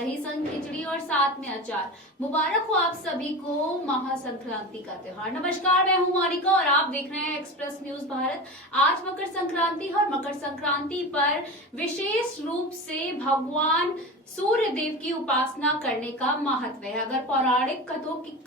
दही संग खिचड़ी और साथ में अचार। मुबारक हो आप सभी को महासंक्रांति का त्योहार। नमस्कार, मैं हूं मोनिका और आप देख रहे हैं एक्सप्रेस न्यूज भारत। आज मकर संक्रांति और मकर संक्रांति पर विशेष रूप से भगवान सूर्य देव की उपासना करने का महत्व है। अगर पौराणिक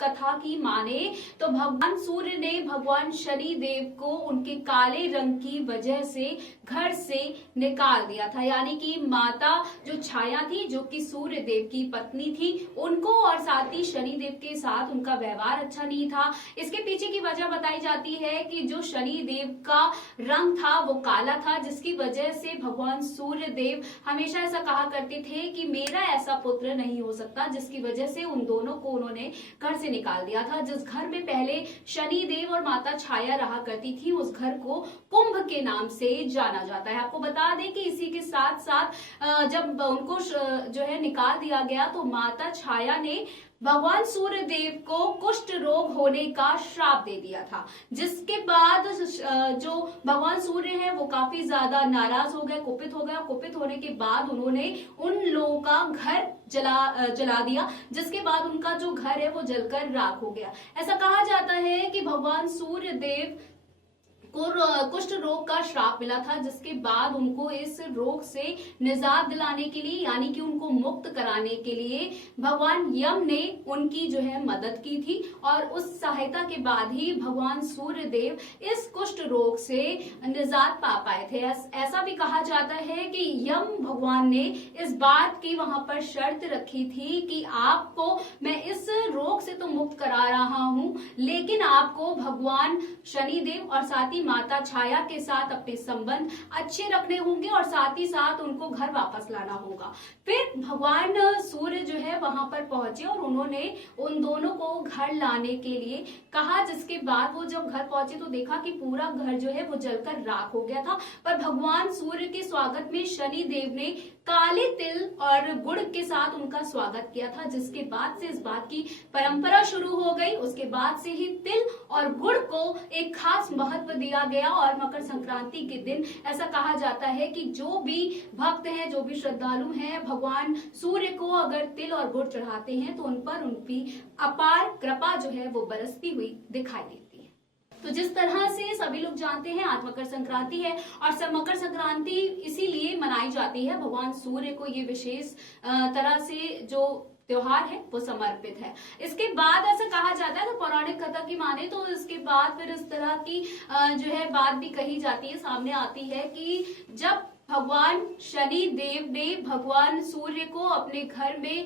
कथा की माने तो भगवान सूर्य ने भगवान शनि देव को उनके काले रंग की वजह से घर से निकाल दिया था, यानी कि माता जो छाया थी, जो कि सूर्य देव की पत्नी थी, उनको और साथ ही शनि देव के साथ उनका व्यवहार अच्छा नहीं था। इसके पीछे की वजह बताई जाती है कि जो शनि देव का रंग था वो काला था, जिसकी वजह से भगवान सूर्य देव हमेशा ऐसा कहा करते थे कि मेरा ऐसा पुत्र नहीं हो सकता, जिसकी वजह से उन दोनों को उन्होंने घर से निकाल दिया था। जिस घर में पहले शनि देव और माता छाया रहा करती थी, उस घर को कुंभ के नाम से जाना जाता है। आपको बता दें कि इसी के साथ साथ जब उनको जो है निकाल दिया गया तो माता छाया ने भगवान सूर्य देव को कुष्ठ रोग होने का श्राप दे दिया था, जिसके बाद जो भगवान सूर्य है वो काफी ज्यादा नाराज हो गए, कुपित हो गए। कुपित होने के बाद उन्होंने उन लोगों का घर जला दिया, जिसके बाद उनका जो घर है वो जलकर राख हो गया। ऐसा कहा जाता है कि भगवान सूर्य देव को कुष्ठ रोग का श्राप मिला था, जिसके बाद उनको इस रोग से निजात दिलाने के लिए, यानी कि उनको मुक्त कराने के लिए भगवान यम ने उनकी जो है मदद की थी, और उस सहायता के बाद ही भगवान सूर्य देव इस कुष्ठ रोग से निजात पा पाए थे। ऐसा भी कहा जाता है कि यम भगवान ने इस बात की वहां पर शर्त रखी थी कि आपको मैं इस रोग से तो मुक्त करा रहा हूं, लेकिन आपको भगवान शनिदेव और साथ ही माता छाया के साथ अपने संबंध अच्छे रखने होंगे और साथ ही साथ उनको घर वापस लाना होगा। फिर भगवान सूर्य जो है वहां पर पहुंचे और उन्होंने उन दोनों को घर लाने के लिए कहा, जिसके बाद वो जब घर पहुंचे तो देखा कि पूरा घर जो है वो जलकर राख हो गया था। पर भगवान सूर्य के स्वागत में शनि देव ने काले तिल और गुड़ के साथ उनका स्वागत किया था, जिसके बाद से इस बात की परंपरा शुरू हो गई। उसके बाद से ही तिल और गुड़ को एक खास महत्व दिया गया और मकर संक्रांति के दिन ऐसा कहा जाता है कि जो भी भक्त हैं, जो भी श्रद्धालु हैं, भगवान सूर्य को अगर तिल और गुड़ चढ़ाते हैं तो उन पर उनकी अपार कृपा जो है वो बरसती हुई दिखाई देती है। तो जिस तरह से सभी लोग जानते हैं आज मकर संक्रांति है और मकर संक्रांति इसीलिए मनाई जाती है, भगवान सूर्य को ये विशेष तरह से जो त्योहार है वो समर्पित है। इसके बाद ऐसा कहा जाता है, तो पौराणिक कथा की माने तो इसके बाद फिर इस तरह की जो है बात भी कही जाती है, सामने आती है कि जब भगवान शनि देव ने भगवान सूर्य को अपने घर में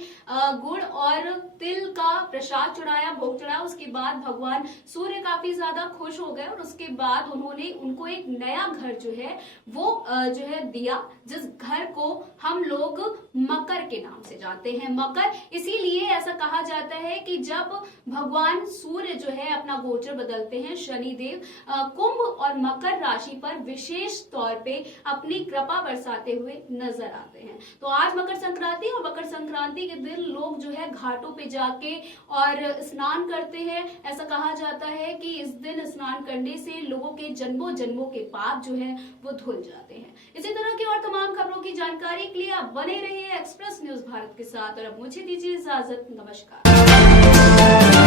गुड़ और तिल का प्रसाद चढ़ाया, भोग चढ़ाया, उसके बाद भगवान सूर्य काफी ज्यादा खुश हो गए और उसके बाद उन्होंने उनको एक नया घर जो है वो जो है दिया, जिस घर को हम लोग मकर के नाम से जानते हैं। मकर इसीलिए ऐसा कहा जाता है कि जब भगवान सूर्य जो है अपना गोचर बदलते हैं, शनिदेव कुंभ और मकर राशि पर विशेष तौर पे अपनी कृपा बरसाते हुए नजर आते हैं। तो आज मकर संक्रांति और मकर संक्रांति के दिन लोग जो है घाटों पे जाके और स्नान करते हैं। ऐसा कहा जाता है कि इस दिन स्नान करने से लोगों के जन्मों जन्मों के पाप जो है वो धुल जाते हैं। इसी तरह की और तमाम खबरों की जानकारी के लिए आप बने रहिए एक्सप्रेस न्यूज भारत के साथ और अब मुझे दीजिए इजाजत। नमस्कार।